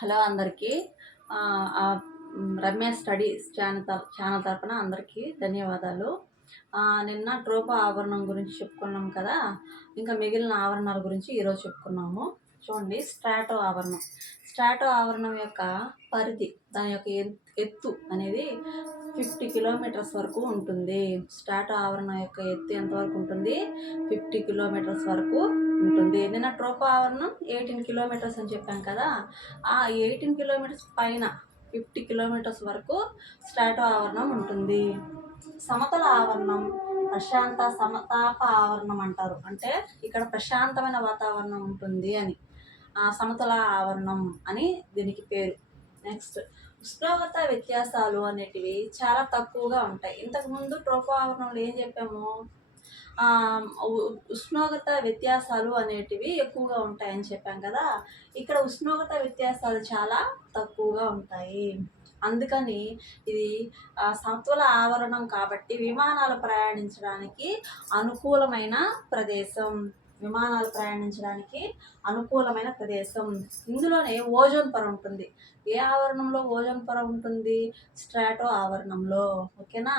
Hello అందరికీ. Ramya studies channel తరపున అందరికీ ధన్యవాదాలు. నిన్న ట్రోపా ఆవరణం గురించి చెప్పుకున్నాం కదా, ఇంకా మిగిలిన ఆవరణాల గురించి ఈరోజు చెప్పుకున్నాము. చూడండి, స్ట్రాటో ఆవరణం యొక్క పరిధి, దాని యొక్క ఎత్తు అనేది 50 కిలోమీటర్స్ వరకు ఉంటుంది. స్ట్రాటో ఆవరణం యొక్క ఎత్తు ఎంతవరకు ఉంటుంది? 50 కిలోమీటర్స్ వరకు ఉంటుంది. నిన్న ట్రోపో ఆవరణం 18 కిలోమీటర్స్ అని చెప్పాం కదా, ఆ 18 కిలోమీటర్స్ పైన 50 కిలోమీటర్స్ వరకు స్ట్రాటో ఆవరణం ఉంటుంది. సమతల ఆవరణం ప్రశాంత సమతాప ఆవరణం అంటారు. అంటే ఇక్కడ ప్రశాంతమైన వాతావరణం ఉంటుంది అని, సమతల ఆవరణం అని దీనికి పేరు. నెక్స్ట్, ఉష్ణోగ్రత వ్యత్యాసాలు అనేటివి చాలా తక్కువగా ఉంటాయి. ఇంతకుముందు ట్రోపో ఆవరణంలో ఏం చెప్పాము? ఉష్ణోగ్రత వ్యత్యాసాలు అనేటివి ఎక్కువగా ఉంటాయని చెప్పాం కదా, ఇక్కడ ఉష్ణోగ్రత వ్యత్యాసాలు చాలా తక్కువగా ఉంటాయి. అందుకని ఇది సమతుల ఆవరణం కాబట్టి విమానాలు ప్రయాణించడానికి అనుకూలమైన ప్రదేశం. ఇందులోనే ఓజోన్ పొర ఉంటుంది. ఏ ఆవరణంలో ఓజోన్ పొర ఉంటుంది? స్ట్రాటో ఆవరణంలో. ఓకేనా?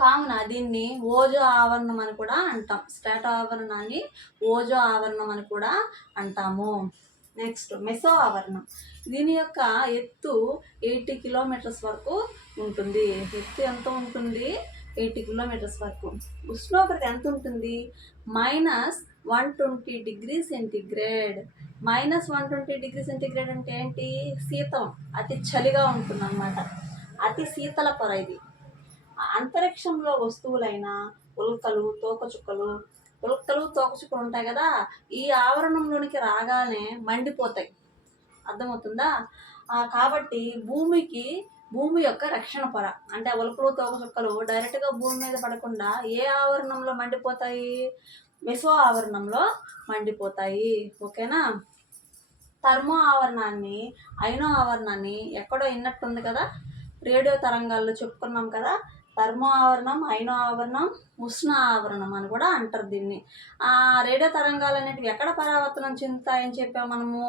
కావున దీన్ని ఓజో ఆవరణం అని కూడా అంటాం. స్ట్రాటో ఆవరణాన్ని ఓజో ఆవరణం అని కూడా అంటాము. నెక్స్ట్, మెసో ఆవరణం. దీని యొక్క ఎత్తు 80 కిలోమీటర్స్ వరకు ఉంటుంది. ఎత్తు ఎంత ఉంటుంది? 80 కిలోమీటర్స్ వరకు. ఉష్ణోగ్రత ఎంత ఉంటుంది? -120 డిగ్రీ సెంటీగ్రేడ్. -120 డిగ్రీ సెంటీగ్రేడ్ అంటే ఏంటి? శీతం, అతి చలిగా ఉంటుంది అన్నమాట. అతి శీతల పొర ఇది. అంతరిక్షంలో వస్తువులైన ఉల్కలు తోకచుక్కలు ఉంటాయి కదా, ఈ ఆవరణంలోనికి రాగానే మండిపోతాయి. అర్థమవుతుందా? కాబట్టి భూమి యొక్క రక్షణ పొర, అంటే ఉల్కలు తోకచుక్కలు డైరెక్ట్గా భూమి మీద పడకుండా ఏ ఆవరణంలో మండిపోతాయి? మెసో ఆవరణంలో మండిపోతాయి. ఓకేనా? థర్మో ఆవరణాన్ని, ఐనో ఆవరణాన్ని ఎక్కడో విన్నట్టుంది కదా, రేడియో తరంగాల్లో చెప్పుకున్నాం కదా. థర్మో ఆవరణం, ఐనో ఆవరణం, ఉష్ణ ఆవరణం అని కూడా అంటారు దీన్ని. రేడియో తరంగాలు అనేటివి ఎక్కడ పరావర్తనం చెందుతాయని చెప్పాము మనము?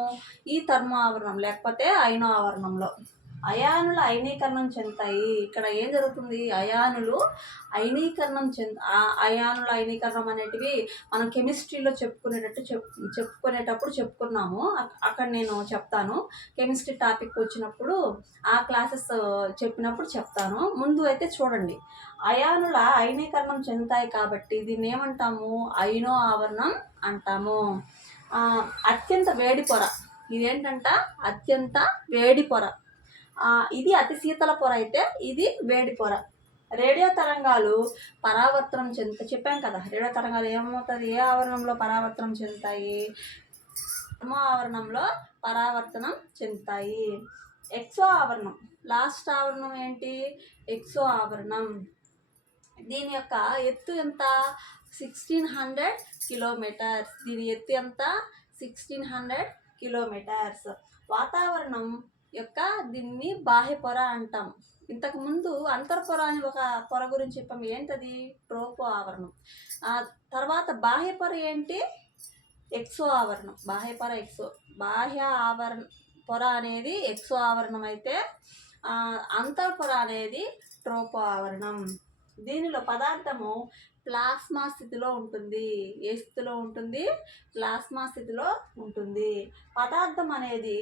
ఈ థర్మో ఆవరణం లేకపోతే ఐనో ఆవరణంలో. అయానుల ఐనీకరణం చెందుతాయి. ఇక్కడ ఏం జరుగుతుంది? అయానుల ఐనీకరణం అనేటివి మనం కెమిస్ట్రీలో చెప్పుకునేటప్పుడు చెప్పుకున్నాము. అక్కడ నేను చెప్తాను. కెమిస్ట్రీ టాపిక్ వచ్చినప్పుడు ఆ క్లాసెస్ చెప్పినప్పుడు చెప్తాను. ముందు అయితే చూడండి, అయానుల ఐనీకరణం చెందుతాయి కాబట్టి దీన్ని ఏమంటాము? ఐనో ఆవరణం అంటాము. అత్యంత వేడి పొర. ఇదేంటంట? అత్యంత వేడి పొర. ఇది అతి శీతల పొర అయితే ఇది వేడి పొర. రేడియో తరంగాలు పరావర్తనం చెప్పాం కదా, రేడియో తరంగాలు ఏమవుతుంది? ఏ ఆవరణంలో పరావర్తనం చెందుతాయి? థర్మో ఆవరణంలో పరావర్తనం చెందుతాయి. ఎక్సో ఆవరణం. లాస్ట్ ఆవరణం ఏంటి? ఎక్సో ఆవరణం. దీని యొక్క ఎత్తు ఎంత? 1600 కిలోమీటర్స్. దీని ఎత్తు ఎంత? 1600 కిలోమీటర్స్. వాతావరణం యొక్క దీన్ని బాహ్య పొర అంటాం. ఇంతకుముందు అంతర్పొర అని ఒక పొర గురించి చెప్పాము. ఏంటది? ట్రోపో ఆవరణం. తర్వాత బాహ్య పొర ఏంటి? ఎక్సో ఆవరణం. బాహ్య పొర అనేది ఎక్సో ఆవరణం అయితే అంతర్పొర అనేది ట్రోపో ఆవరణం. దీనిలో పదార్థము ప్లాస్మా స్థితిలో ఉంటుంది. ఏ స్థితిలో ఉంటుంది? ప్లాస్మా స్థితిలో ఉంటుంది. పదార్థం అనేది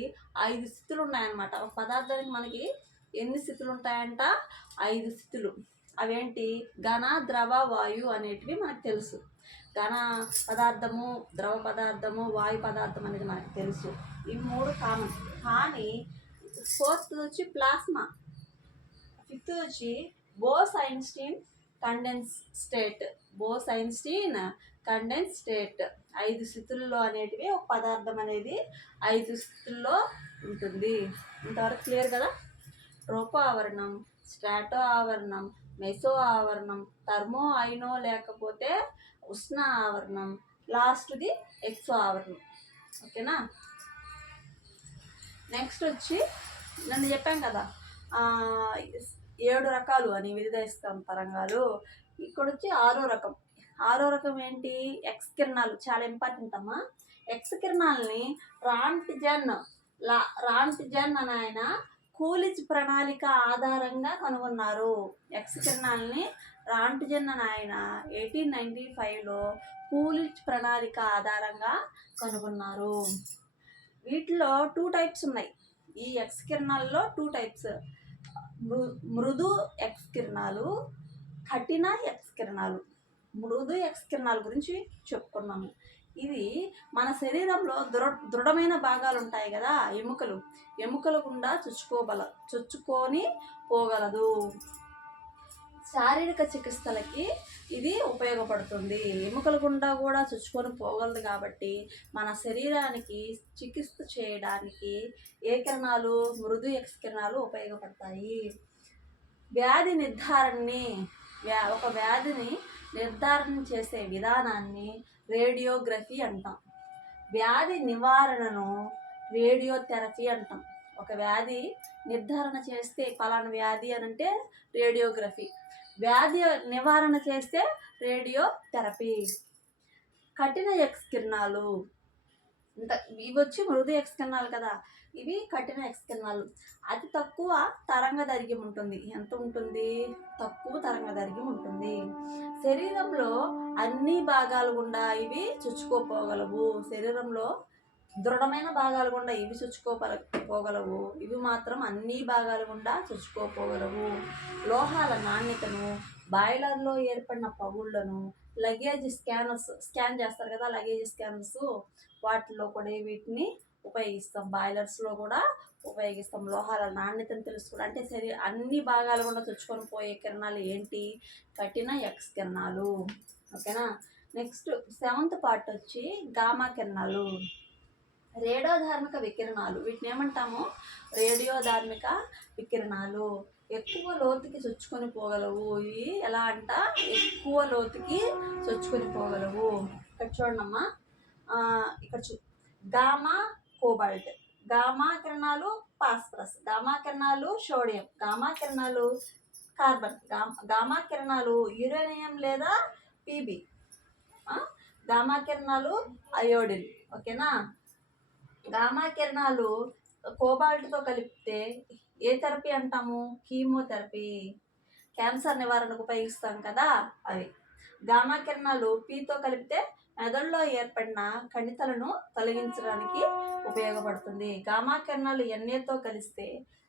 5 స్థితులు ఉన్నాయన్నమాట. ఒక పదార్థానికి మనకి ఎన్ని స్థితులు ఉంటాయంట? 5 స్థితులు. అవేంటి? ఘన, ద్రవ, వాయు అనేటివి మనకు తెలుసు. ఘన పదార్థము, ద్రవ పదార్థము, వాయు పదార్థం అనేది మనకు తెలుసు. ఇవి 3 కామన్. కానీ 4th వచ్చి ప్లాస్మా, 5th వచ్చి బోస్-ఐన్స్టీన్ కండెన్స్ స్టేట్. 5 స్థితుల్లో అనేటివి ఒక పదార్థం అనేది 5 స్థితుల్లో ఉంటుంది. ఇంతవరకు క్లియర్ కదా? ట్రోపో ఆవరణం, స్ట్రాటో ఆవరణం, మెసో ఆవరణం, థర్మో, ఐనో లేకపోతే ఉష్ణ ఆవరణం, లాస్ట్ది ఎక్సో ఆవరణం. ఓకేనా? నెక్స్ట్ వచ్చి నన్ను చెప్పాం కదా 7 రకాలు అని వివిధ తరంగాలు. ఇక్కడ వచ్చి 6వ రకం. 6వ రకం ఏంటి? ఎక్స్ కిరణాలు. చాలా ఇంపార్టెంట్ అమ్మా. ఎక్స్ కిరణాలని రాంట్జన్ రాంటిజన్ అని ఆయన కూలిజ్ ప్రణాళిక ఆధారంగా కనుగొన్నారు. ఎక్స్ కిరణాలని రాంటిజన్ అని ఆయన 1895లో కూలిజ్ ప్రణాళిక ఆధారంగా కనుగొన్నారు. వీటిలో 2 టైప్స్ ఉన్నాయి. ఈ ఎక్స్ కిరణాల్లో 2 టైప్స్, మృదు ఎక్స్ కిరణాలు, కఠిన ఎక్స్ కిరణాలు. మృదు ఎక్స్ కిరణాల గురించి చెప్పుకున్నాము. ఇది మన శరీరంలో దృఢమైన భాగాలు ఉంటాయి కదా, ఎముకల గుండా చొచ్చుకొని పోగలదు. శారీరక చికిత్సలకి ఇది ఉపయోగపడుతుంది. ఎముకల గుండా కూడా చొచ్చుకొని పోగలదు కాబట్టి మన శరీరానికి చికిత్స చేయడానికి ఏ కిరణాలు, మృదు ఎక్స్ కిరణాలు ఉపయోగపడతాయి. వ్యాధి నిర్ధారణని, ఒక వ్యాధిని నిర్ధారణ చేసే విధానాన్ని రేడియోగ్రఫీ అంటాం. వ్యాధి నివారణను రేడియోథెరపీ అంటాం. ఒక వ్యాధి నిర్ధారణ చేస్తే పలానా వ్యాధి అని అంటే రేడియోగ్రఫీ, వ్యాధి నివారణ చేస్తే రేడియోథెరపీ. కఠిన ఎక్స్ కిరణాలు, ఇవి వచ్చి మృదు ఎక్స్ కిరణాలు కదా, ఇవి కఠిన ఎక్స్ కిరణాలు. అతి తక్కువ తరంగదైర్ఘ్యం ఉంటుంది. ఎంత ఉంటుంది? తక్కువ తరంగదైర్ఘ్యం ఉంటుంది. శరీరంలో అన్ని భాగాల గుండా ఇవి చొచ్చుకోపోగలవు. శరీరంలో దృఢమైన భాగాల గుండా ఇవి చొచ్చుకోపోగలవు, ఇవి మాత్రం అన్ని భాగాల గుండా చొచ్చుకోపోగలవు. లోహాల నాణ్యతను, బాయిలర్లో ఏర్పడిన పగుళ్లను, లగేజ్ స్కాన్ చేస్తారు కదా, లగేజ్ స్కానర్స్, వాటిలో కూడా వీటిని ఉపయోగిస్తాం. బాయిలర్స్లో కూడా ఉపయోగిస్తాం. లోహాల నాణ్యతను తెలుసుకోవడం అంటే అన్ని భాగాలు కూడా చొచ్చుకొని పోయే కిరణాలు ఏంటి? కఠిన ఎక్స్ కిరణాలు. ఓకేనా. నెక్స్ట్ 7th పార్ట్ వచ్చి గామా కిరణాలు. రేడియోధార్మిక వికిరణాలు, వీటిని ఏమంటాము? రేడియోధార్మిక వికిరణాలు. ఎక్కువ లోతుకి చొచ్చుకొని పోగలవు. ఇవి ఎలా అంట? ఎక్కువ లోతుకి చొచ్చుకొని పోగలవు. ఇక్కడ చూడమ్మా, ఇక్కడ గామా కోబాల్ట్, గామా కిరణాలు ఫాస్ఫరస్, గామా కిరణాలు సోడియం, గామా కిరణాలు కార్బన్, గామా కిరణాలు యురేనియం లేదా పీబీ, గామా కిరణాలు అయోడిన్. ఓకేనా. గామా కిరణాలు కోబాల్ట్తో కలిపితే ఏ థెరపీ అంటాము? కీమోథెరపీ. క్యాన్సర్ నివారణకు ఉపయోగిస్తాం కదా అవి. గామా కిరణాలు పీతో కలిపితే మెదడులో ఏర్పడిన కణితలను తొలగించడానికి ఉపయోగపడుతుంది. గామా కిరణాలు ఎన్ఏతో కలిస్తే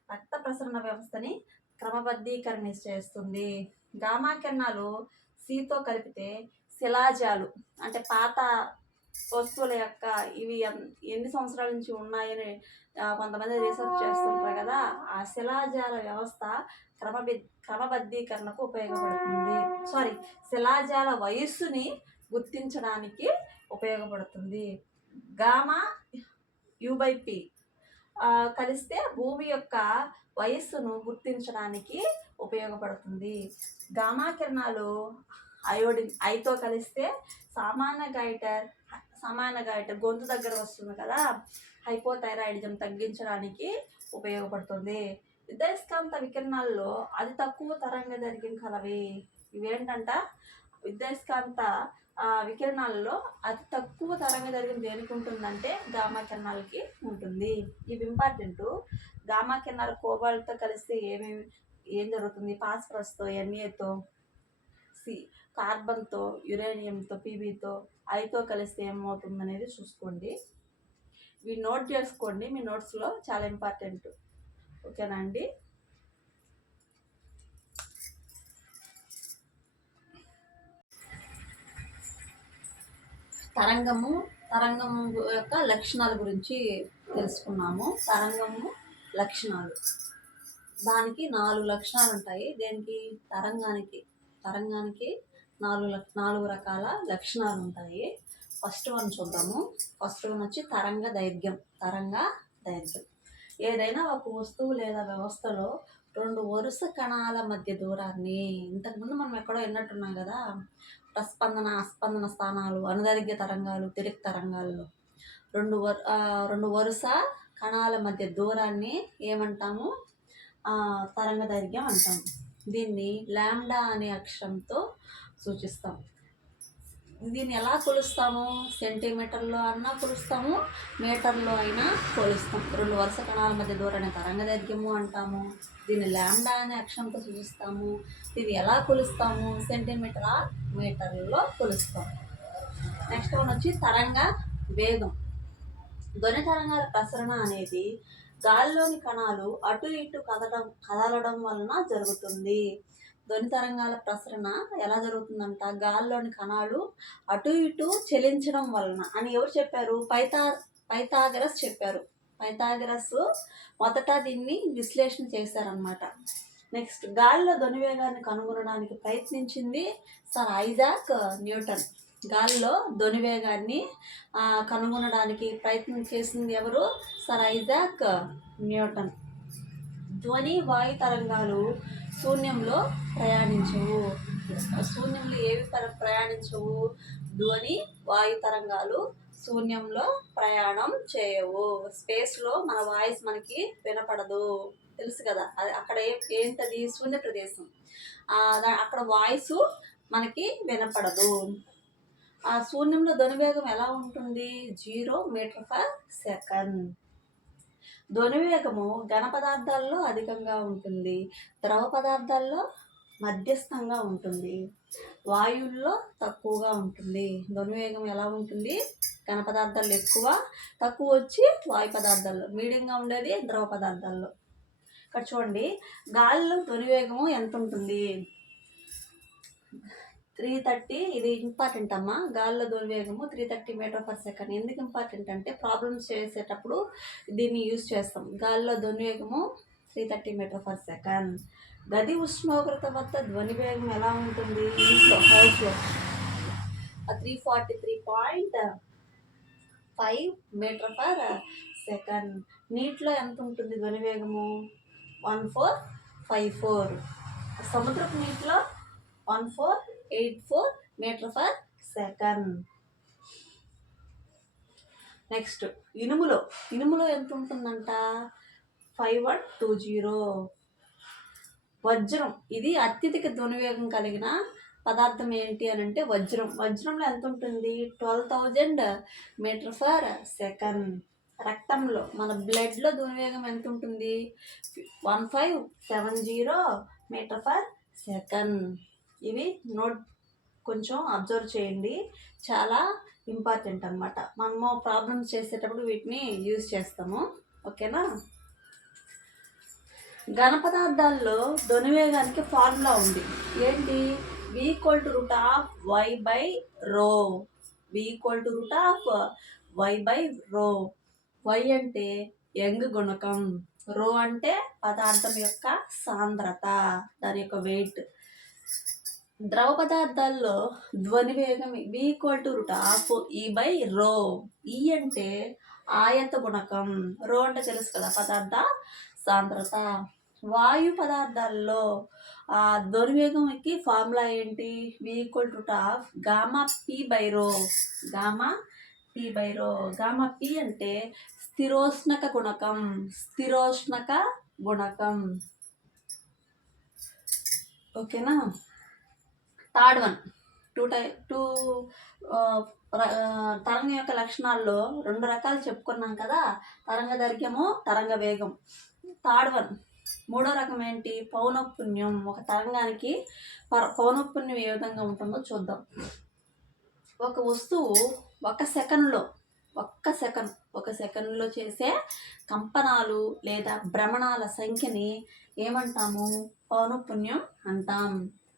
రక్త ప్రసరణ వ్యవస్థని క్రమబద్ధీకరణ చేస్తుంది. గామా కిరణాలు సితో కలిపితే శిలాజాలు అంటే పాత వస్తువుల యొక్క ఇవి ఎన్ని సంవత్సరాల నుంచి ఉన్నాయని కొంతమంది రీసెర్చ్ చేస్తుంటారు కదా, ఆ శిలాజాల వ్యవస్థ క్రమబద్ధీకరణకు ఉపయోగపడుతుంది. శిలాజాల వయస్సుని గుర్తించడానికి ఉపయోగపడుతుంది. గామా U/P కలిస్తే భూమి యొక్క వయస్సును గుర్తించడానికి ఉపయోగపడుతుంది. గామా కిరణాలు అయోడిన్ ఐతో కలిస్తే సామాన్య గైటర్ గొంతు దగ్గర వస్తుంది కదా, హైపోథైరాయిడిజం తగ్గించడానికి ఉపయోగపడుతుంది. విద్యుదయస్కాంత వికిరణాల్లో అతి తక్కువ తరంగదైర్ఘ్యం కలవి. ఇవేంటంట? విద్యుదయస్కాంత వికిరణాలలో అతి తక్కువ తరంగదైర్ఘ్యం దేనికి ఉంటుందంటే గామా కిరణాలకి ఉంటుంది. ఇవి ఇంపార్టెంట్. గామా కిరణాలు కోబాల్ట్తో కలిస్తే ఏం జరుగుతుంది? ఫాస్ఫరస్తో, ఎన్ఏతో, కార్బన్తో, యురేనియంతో, పీబీతో, ఐతో కలిస్తే ఏమవుతుంది అనేది చూసుకోండి. ఇవి నోట్ చేసుకోండి, మీ నోట్స్లో చాలా ఇంపార్టెంట్. ఓకేనా అండి. తరంగము యొక్క లక్షణాల గురించి తెలుసుకున్నాము. తరంగము లక్షణాలు, దానికి 4 లక్షణాలు ఉంటాయి. దేనికి? తరంగానికి 4 రకాల లక్షణాలు ఉంటాయి. ఫస్ట్ వన్ చూద్దాము. ఫస్ట్ వన్ వచ్చి తరంగ దైర్ఘ్యం. ఏదైనా ఒక వస్తువు లేదా వ్యవస్థలో 2 వరుస కణాల మధ్య దూరాన్ని, ఇంతకుముందు మనం ఎక్కడో విన్నట్టున్నాం కదా, ప్రస్పందన, అస్పందన స్థానాలు, అనుదైర్ఘ్య తరంగాలు, తిరిగి తరంగాల్లో 2 వరుస కణాల మధ్య దూరాన్ని ఏమంటాము? తరంగ దైర్ఘ్యం అంటాము. దీన్ని లాంబ్డా అనే అక్షరంతో సూచిస్తాం. దీన్ని ఎలా కొలుస్తాము? సెంటీమీటర్లో అన్నా కొలుస్తాము, మీటర్లో అయినా కొలుస్తాం. రెండు వరుస కణాల మధ్య దూరాన్ని తరంగదైర్ఘ్యము అంటాము. దీన్ని లాంబ్డా అనే అక్షరంతో సూచిస్తాము. దీన్ని ఎలా కొలుస్తాము? సెంటీమీటరా, మీటర్లో కొలుస్తాం. నెక్స్ట్ వన్ వచ్చి తరంగ వేగం. ధ్వని తరంగాల ప్రసరణ అనేది గాలిలోని కణాలు అటు ఇటు కదలడం వలన జరుగుతుంది. ధ్వని తరంగాల ప్రసరణ ఎలా జరుగుతుందంట? గాలిలోని కణాలు అటు ఇటు చలించడం వలన అని ఎవరు చెప్పారు? పైథాగరస్ చెప్పారు. పైథాగరస్ మొదట దీన్ని విశ్లేషణ చేశారనమాట. నెక్స్ట్, గాలిలో ధ్వని వేగాన్ని కనుగొనడానికి ప్రయత్నించింది సర్ ఐజాక్ న్యూటన్. గాలిలో ధ్వని వేగాన్ని కనుగొనడానికి ప్రయత్నం చేసింది ఎవరు? Sir Isaac Newton. ధ్వని వాయు తరంగాలు శూన్యంలో ప్రయాణించవు. శూన్యంలో ఏవి ప్రయాణించవు? ధ్వని వాయు తరంగాలు శూన్యంలో ప్రయాణం చేయవు. స్పేస్లో మన వాయిస్ మనకి వినపడదు, తెలుసు కదా. అది అక్కడ ఏంటది? శూన్య ప్రదేశం. అక్కడ వాయిస్ మనకి వినపడదు. ఆ శూన్యంలో ధ్వనివేగం ఎలా ఉంటుంది? 0 మీటర్ పర్ సెకండ్. ధ్వనివేగము ఘన పదార్థాల్లో అధికంగా ఉంటుంది, ద్రవ పదార్థాల్లో మధ్యస్థంగా ఉంటుంది, వాయువుల్లో తక్కువగా ఉంటుంది. ధ్వనివేగం ఎలా ఉంటుంది? ఘన పదార్థాల్లో ఎక్కువ, తక్కువ వచ్చి వాయు పదార్థాల్లో, మీడియంగా ఉండేది ద్రవ పదార్థాల్లో. ఇక్కడ చూడండి, గాలిలో ధ్వనివేగము ఎంత ఉంటుంది? 330. ఇది ఇంపార్టెంట్ అమ్మా. గాలిలో ధ్వనివేగము 330 మీటర్ పర్ సెకండ్. ఎందుకు ఇంపార్టెంట్ అంటే ప్రాబ్లమ్స్ చేసేటప్పుడు దీన్ని యూజ్ చేస్తాం. గాలిలో ధ్వనివేగము 330 మీటర్ పర్ సెకండ్. గది ఉష్ణోగ్రత వద్ద ధ్వనివేగం ఎలా ఉంటుంది? ఇంట్లో హౌస్లో 343.5 మీటర్ పర్ సెకండ్. నీటిలో ఎంత ఉంటుంది ధ్వనివేగము? 1454. సముద్రపు నీటిలో 1484 మీటర్ పర్ సెకండ్. నెక్స్ట్, ఇనుములో ఎంత ఉంటుందంట? 5120. వజ్రం, ఇది అత్యధిక ధ్వనివేగం కలిగిన పదార్థం ఏంటి అని అంటే వజ్రంలో ఎంత ఉంటుంది? 12,000 మీటర్ పర్ సెకండ్. రక్తంలో, మన బ్లడ్లో ధ్వనివేగం ఎంత ఉంటుంది? 1570 మీటర్ పర్ సెకండ్. ఇవి కొంచెం అబ్జర్వ్ చేయండి, చాలా ఇంపార్టెంట్ అనమాట. మనము ప్రాబ్లమ్స్ చేసేటప్పుడు వీటిని యూజ్ చేస్తాము, ఓకేనా. ఘన పదార్థాల్లో ధ్వనివేగానికి ఫార్ములా ఉంది. ఏంటి? v = √y/ρ. v = √y/ρ. y అంటే యంగ్ గుణకం, రో అంటే పదార్థం యొక్క సాంద్రత, దాని యొక్క వెయిట్. ద్రవ పదార్థాల్లో ధ్వనివేగం v = √e/ρ. ఈ అంటే ఆయత గుణకం, రో అంటే తెలుసు కదా, పదార్థ సాంద్రత. వాయు పదార్థాల్లో ధ్వనివేగంకి ఫార్ములా ఏంటి? v = γp/ρ. γp అంటే స్థిరోష్ణక గుణకం. ఓకేనా. థర్డ్ వన్, తరంగం యొక్క లక్షణాల్లో 2 రకాలు చెప్పుకున్నాం కదా, తరంగ దైర్ఘ్యము, తరంగ వేగం. థర్డ్ వన్, మూడో రకం ఏంటి? పౌనఃపున్యం. ఒక తరంగానికి పౌనఃపున్యం ఏ విధంగా ఉంటుందో చూద్దాం. ఒక వస్తువు ఒక సెకండ్లో చేసే కంపనాలు లేదా భ్రమణాల సంఖ్యని ఏమంటాము? పౌనఃపున్యం అంటాం.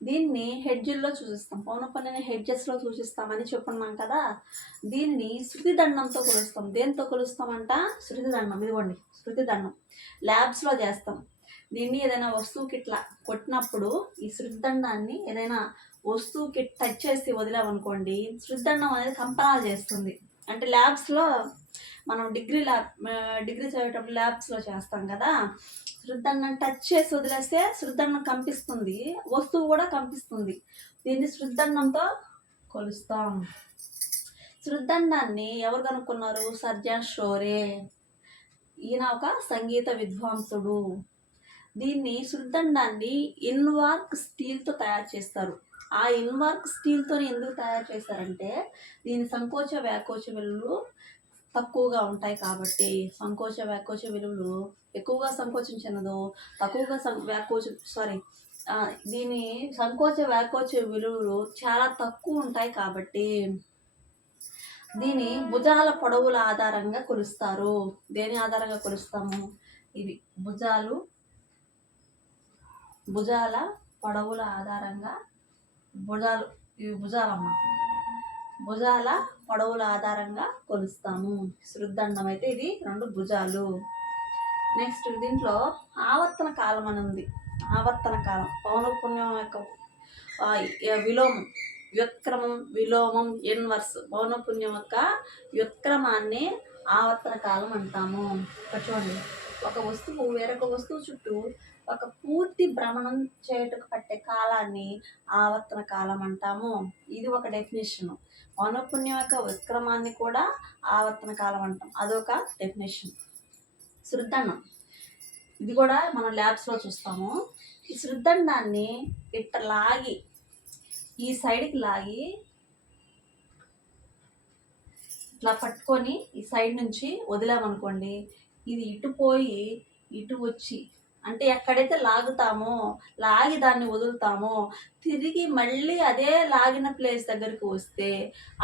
దీన్ని హెడ్జ్ల్లో సూచిస్తాం. పౌనఃపున్యాన్ని హెడ్జెస్లో సూచిస్తామని చెప్పుకున్నాం కదా. దీనిని శృతిదండంతో కొలుస్తాం. దేంతో కొలుస్తామంట? శృతిదండం. ఇదిగోండి శృతిదండం, ల్యాబ్స్లో చేస్తాం. దీన్ని ఏదైనా వస్తువుకి ఇట్లా కొట్టినప్పుడు ఈ శృతిదండాన్ని ఏదైనా వస్తువుకి టచ్ చేసి వదిలామనుకోండి, శృతిదండం అనేది కంపనాలు చేస్తుంది. అంటే ల్యాబ్స్లో మనం డిగ్రీ చదివేటప్పుడు ల్యాబ్స్లో చేస్తాం కదా, శృతిదండం టచ్ చేసి వదిలేస్తే శృతిదండం కంపిస్తుంది, వస్తువు కూడా కంపిస్తుంది. దీన్ని శృతిదండంతో కొలుస్తాం. శృతిదండాన్ని ఎవరు కనుక్కున్నారు? సర్జన్ షోరే. ఈయన ఒక సంగీత విద్వాంసుడు. దీన్ని శుద్ధండాన్ని ఇన్వార్క్ స్టీల్తో తయారు చేస్తారు. ఆ ఇన్వార్క్ స్టీల్తో ఎందుకు తయారు చేస్తారంటే దీని సంకోచ వ్యాకోచ విలువలు తక్కువగా ఉంటాయి కాబట్టి. సంకోచ వ్యాకోచ విలువలు ఎక్కువగా సంకోచం చెందదు, తక్కువగా దీని సంకోచ వ్యాకోచ విలువలు చాలా తక్కువ ఉంటాయి కాబట్టి దీని భుజాల పొడవుల ఆధారంగా కొలుస్తారు. దేని ఆధారంగా కొలుస్తాము? ఇవి భుజాల పొడవుల ఆధారంగా ఇవి భుజాల పొడవుల ఆధారంగా కొలుస్తాము. శృద్దండం అయితే ఇది 2 భుజాలు. నెక్స్ట్ దీంట్లో ఆవర్తన కాలం అని ఉంది. ఆవర్తన కాలం పౌనఃపున్యం యొక్క విలోమం, వ్యుత్క్రమం, విలోమం, ఇన్వర్స్. పౌనఃపున్యం యొక్క వ్యుత్క్రమాన్ని ఆవర్తన కాలం అంటాము. ఇక్కడ చూడండి, ఒక వస్తువు వేరొక వస్తువు చుట్టూ ఒక పూర్తి భ్రమణం చేయటకు పట్టే కాలాన్ని ఆవర్తన కాలం అంటాము. ఇది ఒక డెఫినేషన్. పౌనఃపున్యం యొక్క వ్యుత్క్రమాన్ని కూడా ఆవర్తన కాలం అంటాం, అదొక డెఫినేషన్. శృద్దండం ఇది కూడా మనం ల్యాబ్స్లో చూస్తాము. ఈ శృద్దండాన్ని ఇట్ట లాగి ఈ సైడ్కి లాగి ఇట్లా పట్టుకొని ఈ సైడ్ నుంచి వదిలామనుకోండి, ఇది ఇటు పోయి ఇటు వచ్చి, అంటే ఎక్కడైతే లాగి దాన్ని వదులుతామో తిరిగి మళ్ళీ అదే లాగిన ప్లేస్ దగ్గరికి వస్తే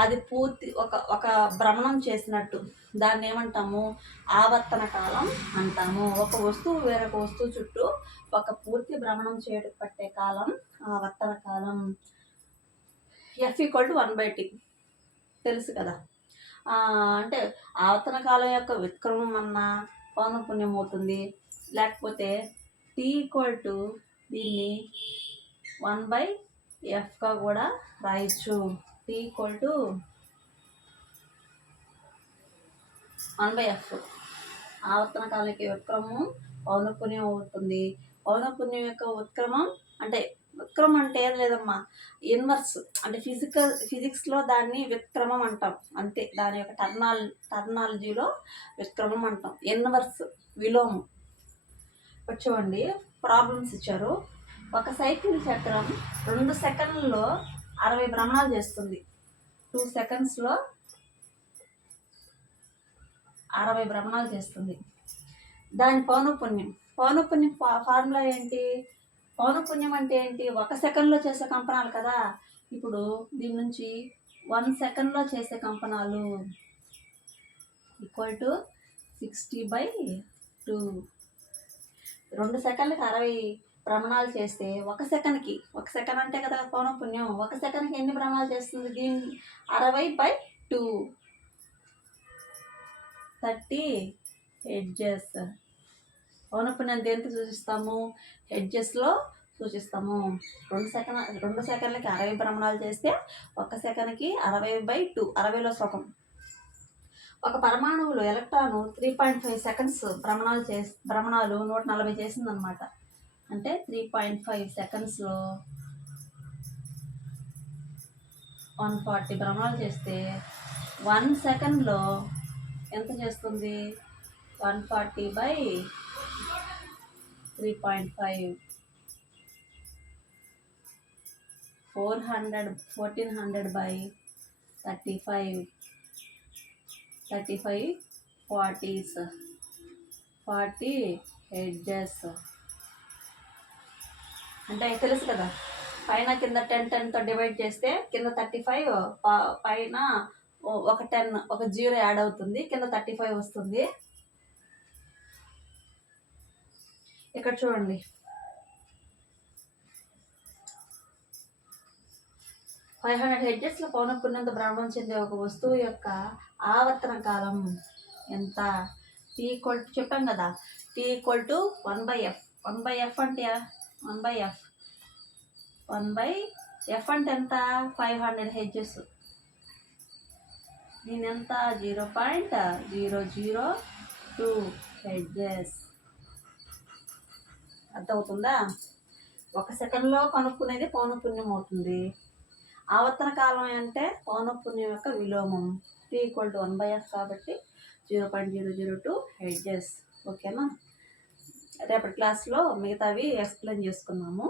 అది పూర్తి ఒక భ్రమణం చేసినట్టు. దాన్ని ఏమంటాము? ఆవర్తన కాలం అంటాము. ఒక వస్తువు వేరొక వస్తువు చుట్టూ ఒక పూర్తి భ్రమణం చేయడం పట్టే కాలం ఆవర్తన కాలం. F=1/T తెలుసు కదా. అంటే ఆవర్తన కాలం యొక్క వ్యుత్క్రమం అన్నా పౌనఃపున్యం అవుతుంది, లేకపోతే T దీన్ని 1/Fగా కూడా రాయొచ్చు. T 1/F. ఆవర్తన కాలం యొక్క వ్యుత్క్రమం పౌనఃపున్యం అవుతుంది. పౌనఃపున్యం యొక్క ఉత్క్రమం అంటే వ్యుత్క్రమం అంటే ఏం లేదమ్మా, ఇన్వర్స్. అంటే ఫిజిక్స్లో దాన్ని వ్యుత్క్రమం అంటాం అంతే. దాని యొక్క టర్మినాలజీలో వ్యుత్క్రమం అంటాం. ఇన్వర్స్ విలోమం. చూడండి, ప్రాబ్లమ్స్ ఇచ్చారు. ఒక సైకిల్ చక్రం 2 సెకండ్లలో 60 భ్రమణాలు చేస్తుంది. 2 సెకండ్స్లో 60 భ్రమణాలు చేస్తుంది. దాని పౌనఃపున్యం ఫార్ములా ఏంటి? పౌనఃపున్యం అంటే ఏంటి? 1 సెకండ్లో చేసే కంపనాలు కదా. ఇప్పుడు దీని నుంచి 1 సెకండ్లో చేసే కంపనాలు =60/2. 2 సెకండ్లకి 60 భ్రమణాలు చేస్తే 1 సెకండ్ అంటే కదా పౌనఃపున్యం. 1 సెకండ్కి ఎన్ని భ్రమణాలు చేస్తుంది? దీన్ని 60/2, 30 హెడ్జెస్. పౌనఃపున్యాన్ని దేంతో సూచిస్తాము? హెడ్జెస్లో సూచిస్తాము. 2 సెకండ్లకి 60 భ్రమణాలు చేస్తే 1 సెకండ్కి 60/2, 60లో సగం. ఒక పరమాణువులో ఎలక్ట్రాను 3.5 సెకండ్స్ భ్రమణాలు 140 చేసిందనమాట. అంటే 3.5 సెకండ్స్లో 140 భ్రమణాలు చేస్తే 1 సెకండ్లో ఎంత చేస్తుంది? 140/3.5 1400/35 40 హెడ్జెస్. అంటే తెలుసు కదా, పైన కింద 10తో డివైడ్ చేస్తే కింద 35, పైన ఒక 10 ఒక 0 యాడ్ అవుతుంది, కింద 35 వస్తుంది. ఇక్కడ చూడండి, 500 హెడ్జెస్ల పౌనఃపున్యంతో భ్రమణం చెందే ఒక వస్తువు యొక్క ఆవర్తన కాలం ఎంత? T చెప్పాం కదా, T 1/F. 1/F అంటే 1/F అంటే ఎంత? 500 హెడ్జెస్. దీని ఎంత? 0.002 హెడ్జెస్. అర్థమవుతుందా? 1 సెకండ్లో కనుక్కునేది పౌనఃపున్యం అవుతుంది. ఆవర్తన కాలం అంటే పౌనఃపున్యం యొక్క విలోమం. T 1/F కాబట్టి 0.002 హెడ్జెస్. ఓకేనా? రేపటి క్లాస్లో మిగతావి ఎక్స్ప్లెయిన్ చేసుకున్నాము.